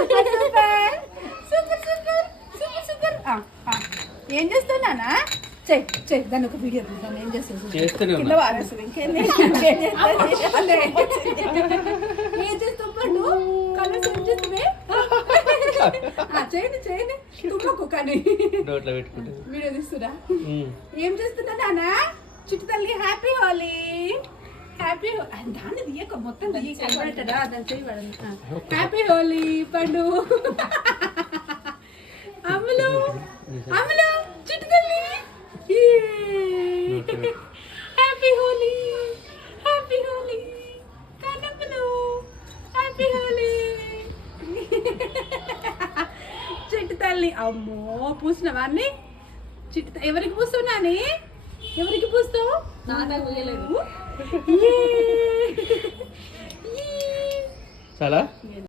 Super super super super. ఏం చేస్తున్నానా? చెయ్యి దాన్ని ఒక వీడియో తీద్దాం. ఏం చేస్తుంది కింద వారేస్తుంది. ఇంకేంది ఏం చేస్తావు పండు? కలర్స్ ఏం చేస్తుంది? చేయండి తుమ్మకు కానీ వీడియో తీస్తురా. ఏం చేస్తున్నా నాన్న? చిట్టు తల్లి హ్యాపీ హోలీ. హ్యాపీ దాన్ని తీయక మొత్తం తీయ కనబడతాడా? దాన్ని చేయబడదు. హ్యాపీ హోలీ పండు. అమ్ములు చిట్టు తల్లి హ్యాపీ హోలీ. హ్యాపీ హోలీ కనమ్మలు. హ్యాపీ హోలీ చిట్టు తల్లి. అమ్మో పూసినవా అన్ని? చిట్టు ఎవరికి పూస్తావు నాని? ఎవరికి పూస్తావు? చాలా